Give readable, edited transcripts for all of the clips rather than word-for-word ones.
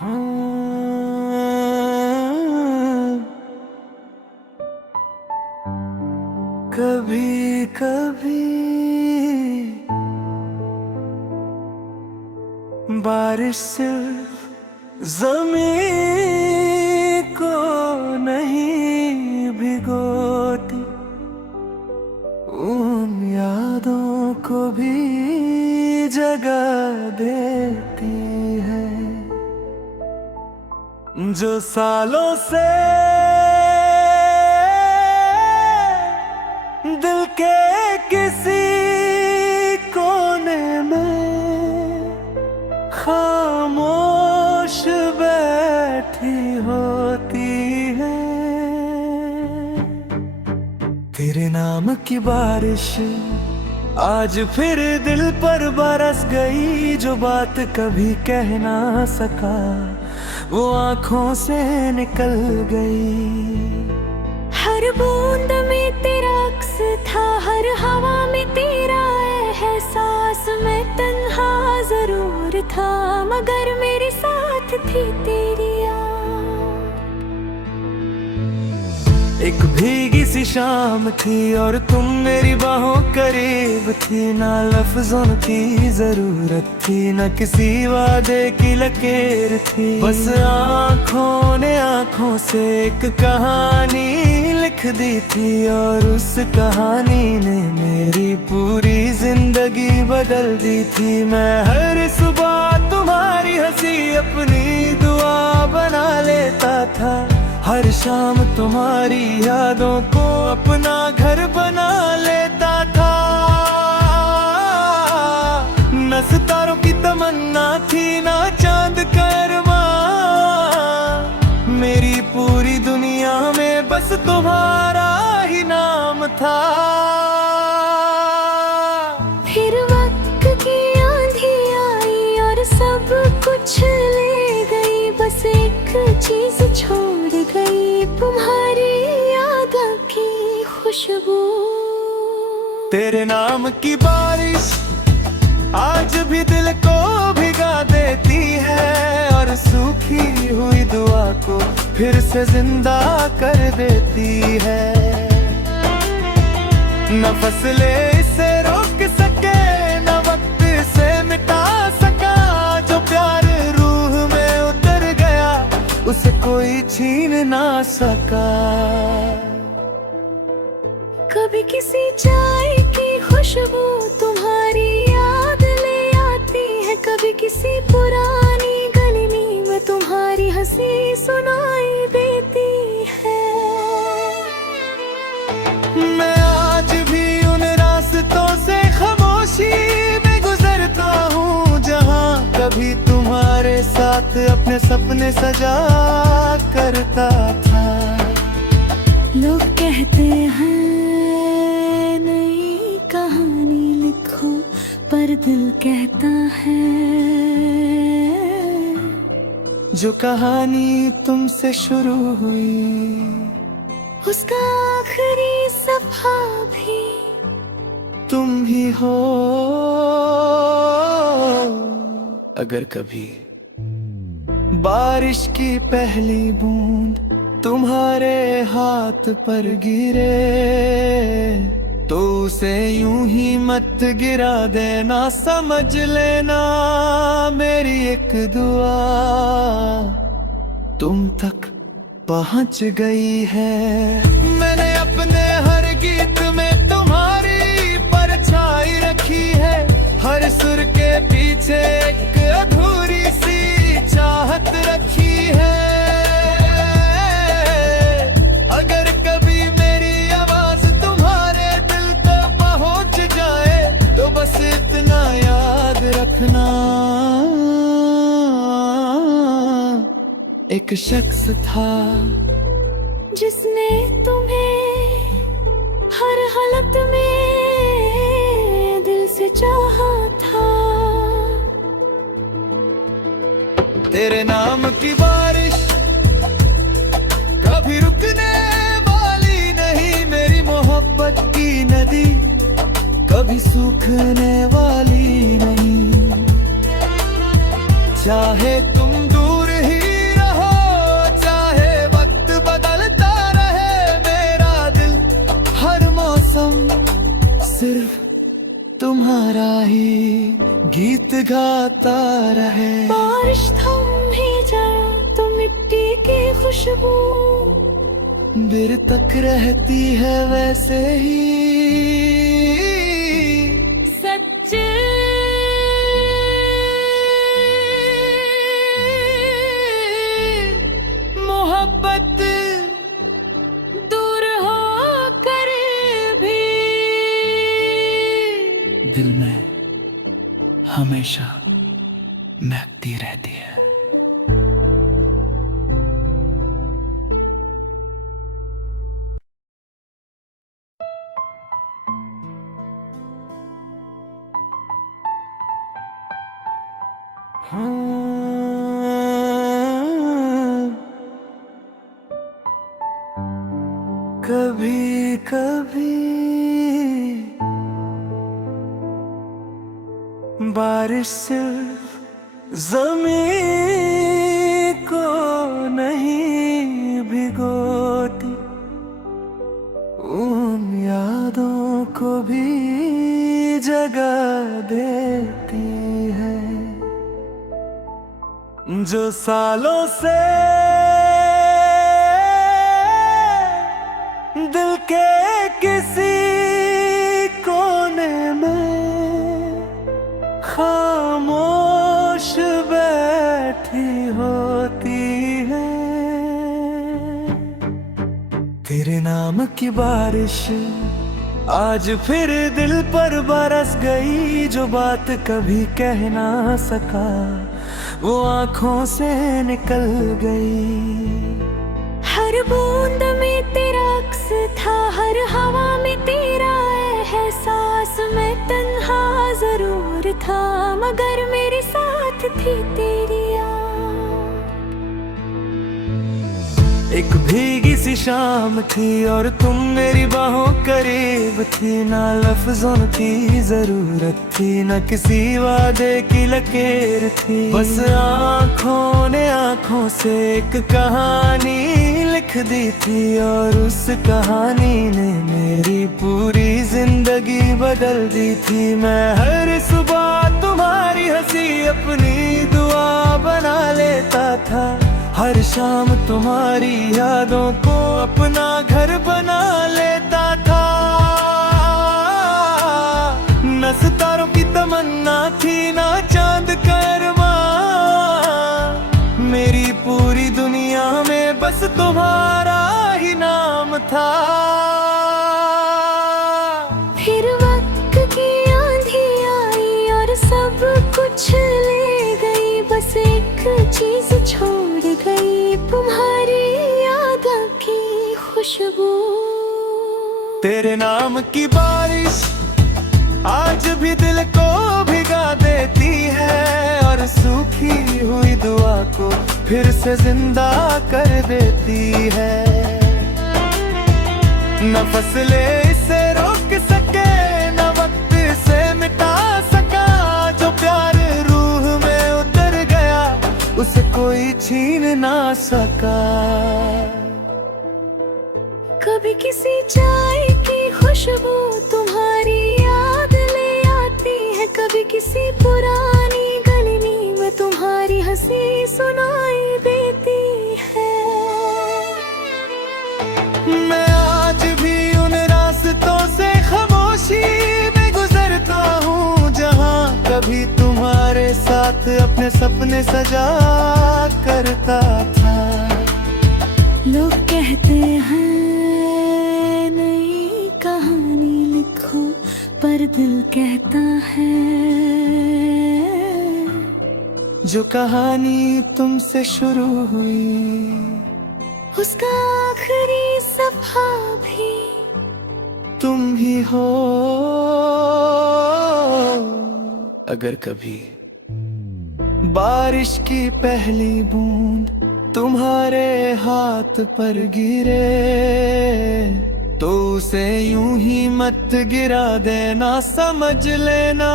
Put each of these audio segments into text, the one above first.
हाँ, कभी कभी बारिश सिर्फ ज़मीन को नहीं भिगोती, उन यादों को भी जगा देती है जो सालों से दिल के किसी कोने में खामोश बैठी होती है। तेरे नाम की बारिश आज फिर दिल पर बरस गई, जो बात कभी कह ना सका वो आंखों से निकल गई। हर बूंद में तेरा अक्स था, हर हवा में तेरा एहसास। मैं तन्हा जरूर था मगर मेरे साथ थी तेरी याद। एक भीगी सी शाम थी और तुम मेरी बाहों करीब थी, ना लफ्जों की जरूरत थी ना किसी वादे की लकीर थी। बस आँखों ने आँखों से एक कहानी लिख दी थी और उस कहानी ने मेरी पूरी जिंदगी बदल दी थी। मैं हर सुबह तुम्हारी हंसी अपनी दुआ बना लेता था, हर शाम तुम्हारी यादों को अपना घर बना लेता था। न सितारों की तमन्ना थी ना चांद का अरमान, मेरी पूरी दुनिया में बस तुम्हारा ही नाम था। फिर वक्त की आंधी आई और सब कुछ ले गई, बस एक चीज छोड़ गई, तुम्हारी यादों की खुशबू। तेरे नाम की बारिश आज भी दिल को भिगा देती है और सूखी हुई दुआ को फिर से जिंदा कर देती है। न फसले इसे रोक सके न वक्त से मिटा सका, जो प्यार रूह में उतर गया उसे कोई छीन ना सका। कभी किसी चाय की खुशबू तुम्हारी याद ले आती है, कभी किसी पुरानी गली में तुम्हारी हंसी सुनाई देती है। मैं आज भी उन रास्तों से खामोशी में गुजरता हूँ, जहाँ कभी तुम्हारे साथ अपने सपने सजा करता था। लोग कहते हैं नई कहानी लिखो, पर दिल कहता है जो कहानी तुमसे शुरू हुई उसका आखिरी सफा भी तुम ही हो। अगर कभी बारिश की पहली बूंद तुम्हारे हाथ पर गिरे तो उसे यूं ही मत गिरा देना, समझ लेना मेरी एक दुआ तुम तक पहुंच गई है। मैंने अपने हर गीत में तुम्हारी परछाई रखी है, हर सुर के पीछे एक अधूरी सी चाहत रखी है। अगर कभी मेरी आवाज तुम्हारे दिल तक पहुंच जाए तो बस इतना याद रखना, एक शख्स था जिसने तुम्हें हर हालत में दिल से चाहा था। तेरे नाम की बारिश कभी रुकने वाली नहीं, मेरी मोहब्बत की नदी कभी सूखने वाली नहीं। चाहे तुम दूर ही तुम्हारा ही गीत गाता रहे। बारिश थम ही जाए तो मिट्टी की खुशबू देर तक रहती है वैसे ही। सच मोहब्बत दूर हो कर भी दिल में हमेशा महकती रहती है। कभी कभी बारिश सिर्फ ज़मीन को नहीं भिगोती, उन यादों को भी जगा देती है जो सालों से दिल के किसी कोने में खामोश बैठी होती है। तेरे नाम की बारिश आज फिर दिल पर बरस गई, जो बात कभी कह ना सका वो आंखों से निकल गई। हर बूंद में तेरा अक्स था, हर हवा में तेरा एहसास। मैं तन्हा जरूर था मगर मेरे साथ थी तेरी याद। एक भीगी सी शाम थी और तुम मेरी बाहों करीब थी, ना लफ्जों की जरूरत थी ना किसी वादे की लकीर थी। बस आँखों ने आँखों से एक कहानी लिख दी थी और उस कहानी ने मेरी पूरी जिंदगी बदल दी थी। मैं हर सुबह तुम्हारी हंसी अपनी दुआ बना लेता था, हर शाम तुम्हारी यादों को अपना घर बना लेता था। न सितारों की तमन्ना थी ना चांद का अरमां, मेरी पूरी दुनिया में बस तुम्हारा ही नाम था। फिर वक्त की आंधी आई और सब कुछ ले गई, बस एक चीज छोड़ गई, तुम्हारी यादों की खुशबू। तेरे नाम की बारिश आज भी दिल को भिगा देती है और सूखी हुई दुआ को फिर से जिंदा कर देती है। न फसले इसे रोक सके न वक्त से मिटा सका, जो प्यार रूह में उतर गया उसे कोई छीन ना सका। कभी किसी चाय की खुशबू तुम्हारी याद ले आती है, कभी किसी पुरानी गली में तुम्हारी हंसी सुनाई देती है। मैं आज भी उन रास्तों से खामोशी में गुजरता हूँ, जहाँ कभी तुम्हारे साथ अपने सपने सजा करता था। लोग कहते हैं नई कहानी लिखो, पर दिल कहता है जो कहानी तुमसे शुरू हुई उसका आखिरी सफा भी तुम ही हो। अगर कभी बारिश की पहली बूंद तुम्हारे हाथ पर गिरे तो उसे यूं ही मत गिरा देना, समझ लेना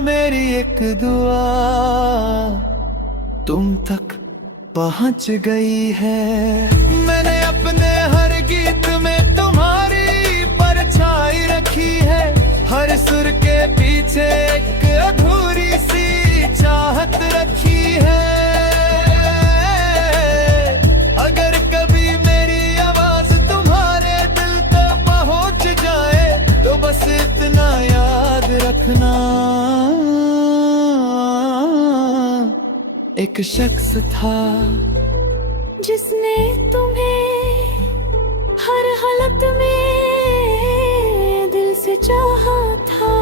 मेरी एक दुआ तुम तक पहुंच गई है। मैंने अपने हर गीत में तुम्हारी परछाई रखी है, हर सुर के बस इतना याद रखना, एक शख्स था जिसने तुम्हें हर हालत में दिल से चाहा था।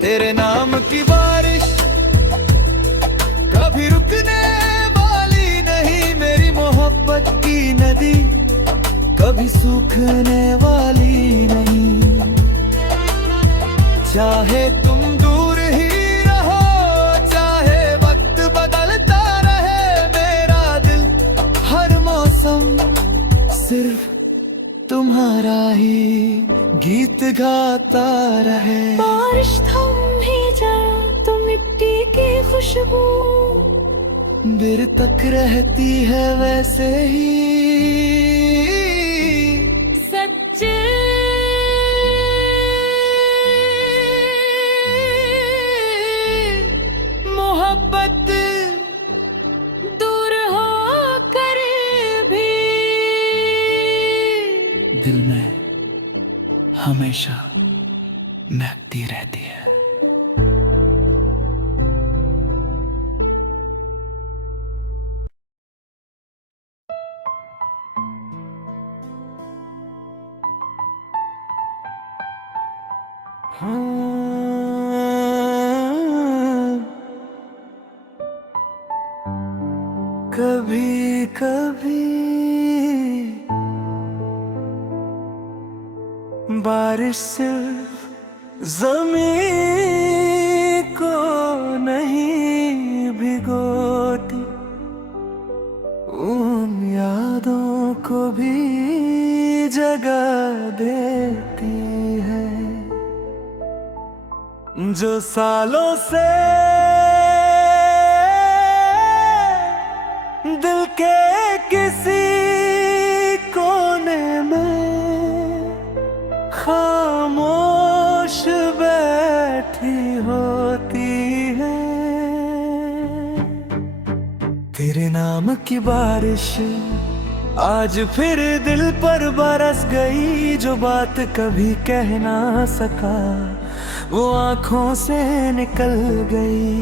तेरे नाम की बारिश कभी रुकने वाली नहीं, मेरी मोहब्बत की नदी कभी सूखने वाली नहीं। चाहे तुम दूर ही रहो, चाहे वक्त बदलता रहे, मेरा दिल हर मौसम सिर्फ तुम्हारा ही गीत गाता रहे। बारिश थम ही जाए तो मिट्टी की खुशबू देर तक रहती है वैसे ही। सच मोहब्बत दूर हो कर भी दिल में हमेशा महकती रहती है। कभी कभी बारिश सिर्फ ज़मीन को नहीं भिगोती, उन यादों को भी जगा देती है जो सालों से दिल के किसी कोने में खामोश बैठी होती है। तेरे नाम की बारिश आज फिर दिल पर बरस गई, जो बात कभी कह ना सका वो आंखों से निकल गई।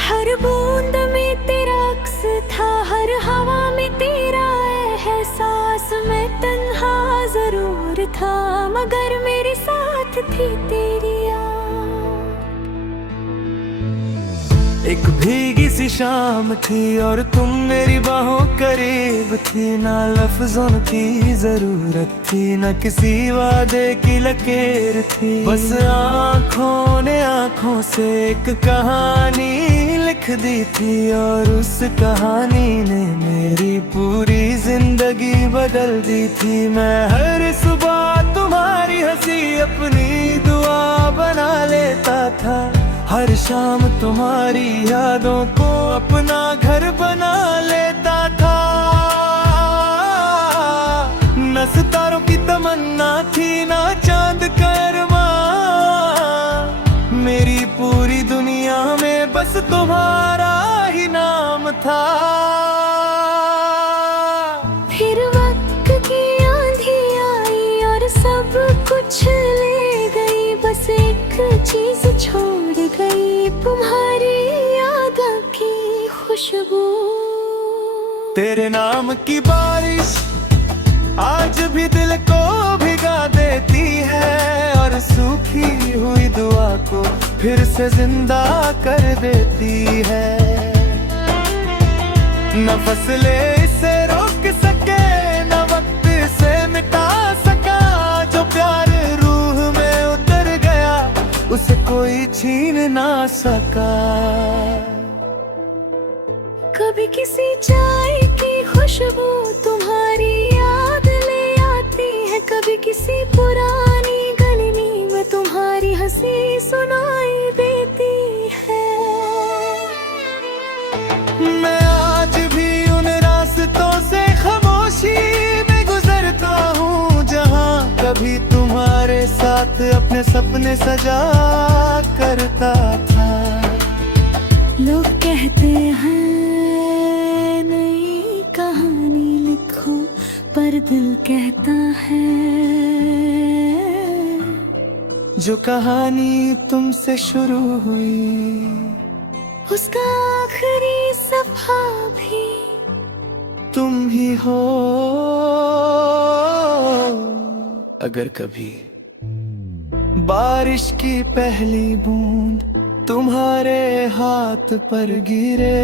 हर बूंद में तेरा अक्स था, हर हवा में तेरा एहसास, मैं तन्हा जरूर था मगर मेरे साथ थी तेरी याद। एक भीगी सी शाम थी और तुम मेरी बाहों करीब थी, ना लफ्जों की जरूरत थी, ना किसी वादे की लकीर थी, बस आँखों ने आँखों से एक कहानी लिख दी थी और उस कहानी ने मेरी पूरी जिंदगी बदल दी थी। मैं हर सुबह तुम्हारी हंसी अपनी दुआ बना लेता था, हर शाम तुम्हारी यादों को अपना घर बना लेता था। न सितारों की तमन्ना थी, ना चांद का अरमां, मेरी पूरी दुनिया में बस तुम्हारा ही नाम था। फिर वक्त की आंधी आई और सब कुछ ले गई, बस एक चीज छोड़ गई, तुम्हारी यादों की खुशबू। तेरे नाम की बारिश आज भी दिल को भिगा देती है और सूखी हुई दुआ को फिर से जिंदा कर देती है। न फसले इसे रोक सके, न वक्त से मिटा सका, जो प्यार रूह में उतर गया उसे कोई छीन ना सका। कभी किसी चाय की खुशबू तुम्हारी याद ले आती है, कभी किसी पुरानी गली में तुम्हारी हंसी सुनाई देती है। मैं आज भी उन रास्तों से खामोशी में गुजरता हूँ, जहाँ कभी तुम्हारे साथ अपने सपने सजा करता था। लोग कहते हैं नई कहानी लिखो, पर हर दिल कहता है, जो कहानी तुमसे शुरू हुई उसका आखिरी सफा भी तुम ही हो। अगर कभी बारिश की पहली बूंद तुम्हारे हाथ पर गिरे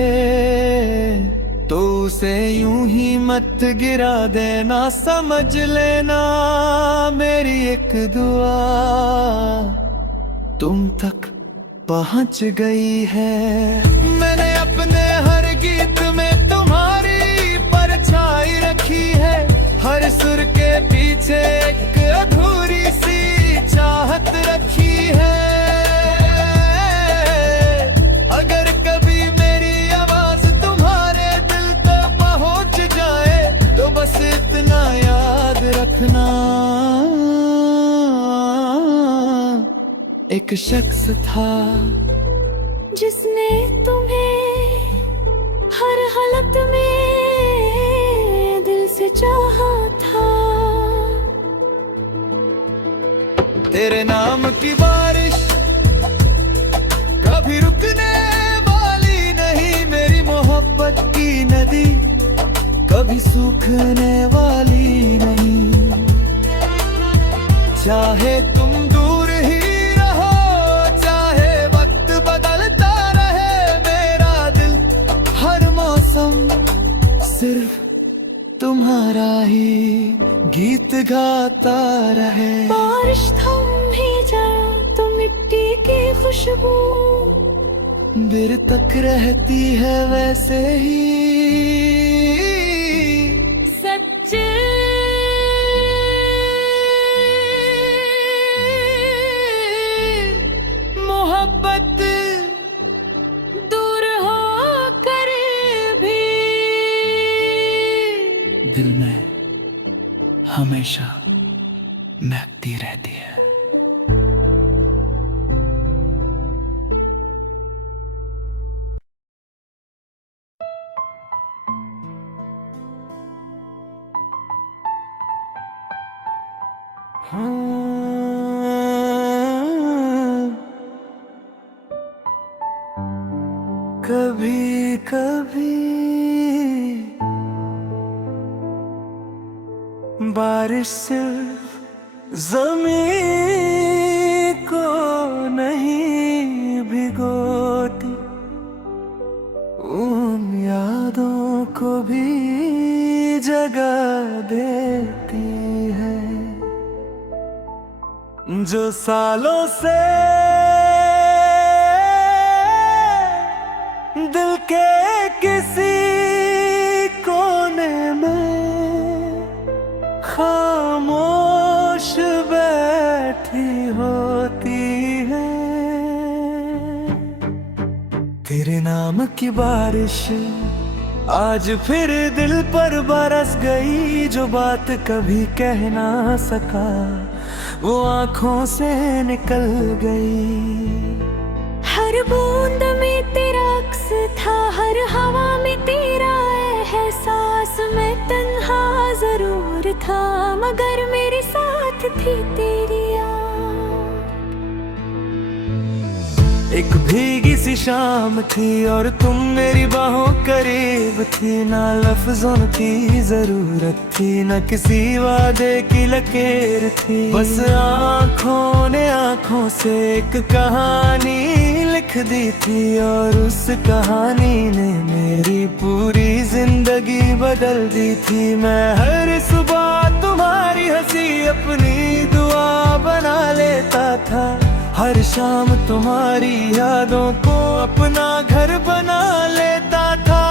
तो उसे यूं ही मत गिरा देना, समझ लेना मेरी एक दुआ तुम तक पहुंच गई है। मैंने अपने हर गीत में तुम्हारी परछाई रखी है, हर सुर के पीछे एक अधूरी सी चाहत रखी है। अगर कभी मेरी आवाज तुम्हारे दिल तक पहुंच जाए तो बस इतना याद रखना, एक शख्स था जिसने तुम्हें हर हालत में दिल से चाहा था। तेरे नाम की बारिश कभी रुकने वाली नहीं, मेरी मोहब्बत की नदी कभी सूखने वाली नहीं। चाहे तुम दूर ही रहो, चाहे वक्त बदलता रहे, मेरा दिल हर मौसम सिर्फ तुम्हारा ही गीत गाता रहे। बारिश थम ही जाए तो मिट्टी की खुशबू देर तक रहती है वैसे ही सच। मोहब्बत दूर हो कर भी दिल में हमेशा महकती रहती है। कभी कभी बारिश सिर्फ ज़मीन को नहीं भिगोती, उन यादों को भी जगा देती है जो सालों से दिल के किसी कोने में खामोश बैठी होती है। तेरे नाम की बारिश आज फिर दिल पर बरस गई, जो बात कभी कह ना सका वो आंखों से निकल गई। हर बूंद में तेरा अक्स था, हर हवा में तेरा एहसास, मैं तन्हा जरूर था मगर मेरे साथ थी तेरी याद। एक भीगी सी शाम थी और तुम मेरी बाहों करीब थी, ना लफ्जों की जरूरत थी ना किसी वादे की लकीर थी, बस आँखों ने आँखों से एक कहानी लिख दी थी और उस कहानी ने मेरी पूरी जिंदगी बदल दी थी। मैं हर सुबह तुम्हारी हंसी अपनी दुआ बना लेता था, हर शाम तुम्हारी यादों को अपना घर बना लेता था।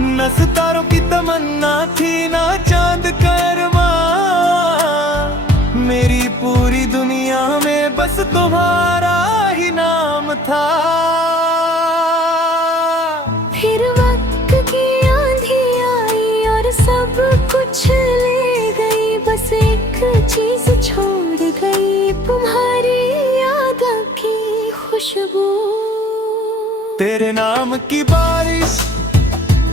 न सितारों की तमन्ना थी ना चांद का अरमां, मेरी पूरी दुनिया में बस तुम्हारा ही नाम था। फिर वक्त की आंधी आई और सब कुछ ले गई, बस एक चीज छोड़ गई, तुम्हारी यादों की खुशबू। तेरे नाम की बारिश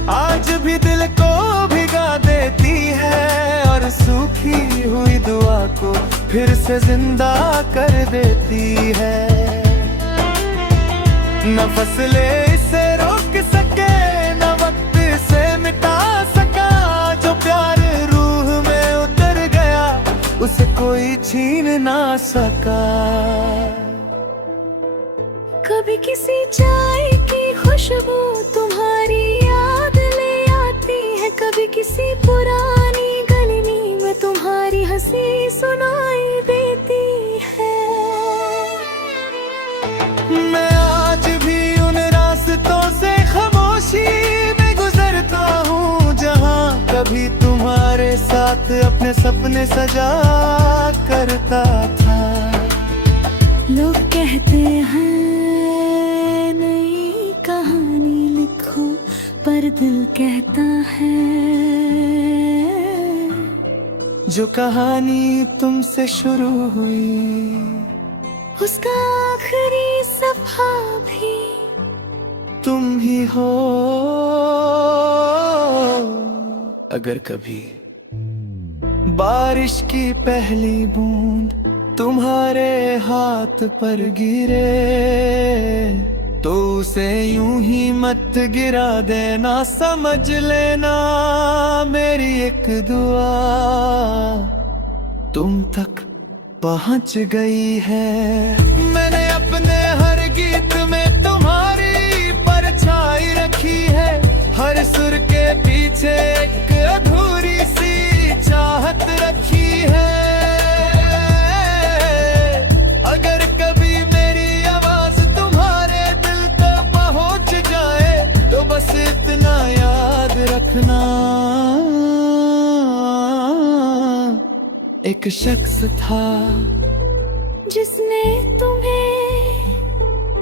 आज भी दिल को भिगा देती है और सूखी हुई दुआ को फिर से जिंदा कर देती है। न फसले इसे रोक सके, न वक्त से मिटा सका। जो प्यार रूह में उतर गया उसे कोई छीन ना सका। कभी किसी चाय की खुशबू तुम्हारी याद ले आती है, कभी किसी पुरानी गली में तुम्हारी हंसी सुनाई देती है। मैं आज भी उन रास्तों से खामोशी में गुजरता हूँ जहाँ कभी तुम्हारे साथ अपने सपने सजा करता था। लोग कहते हैं नई कहानी लिखो, पर दिल कहता है जो कहानी तुमसे शुरू हुई उसका आखिरी सफा भी तुम ही हो। अगर कभी बारिश की पहली बूंद तुम्हारे हाथ पर गिरे तो उसे यूं ही मत गिरा देना, समझ लेना मेरी एक दुआ तुम तक पहुंच गई है। मैंने अपने हर गीत में तुम्हारी परछाई रखी है, हर सुर के पीछे एक अधूरी सी चाहत रखी है। अगर कभी मेरी आवाज तुम्हारे दिल तक पहुंच जाए तो बस इतना याद रखना, एक शख्स था जिसने तुम्हें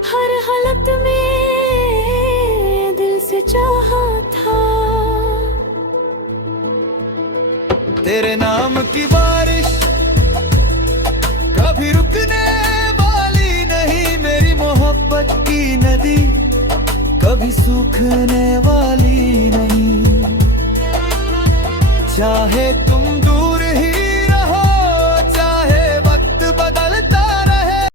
हर हालत में दिल से चाहा था। तेरे नाम की बारिश कभी रुकने वाली नहीं, मेरी मोहब्बत की नदी कभी सूखने वाली नहीं। चाहे तुम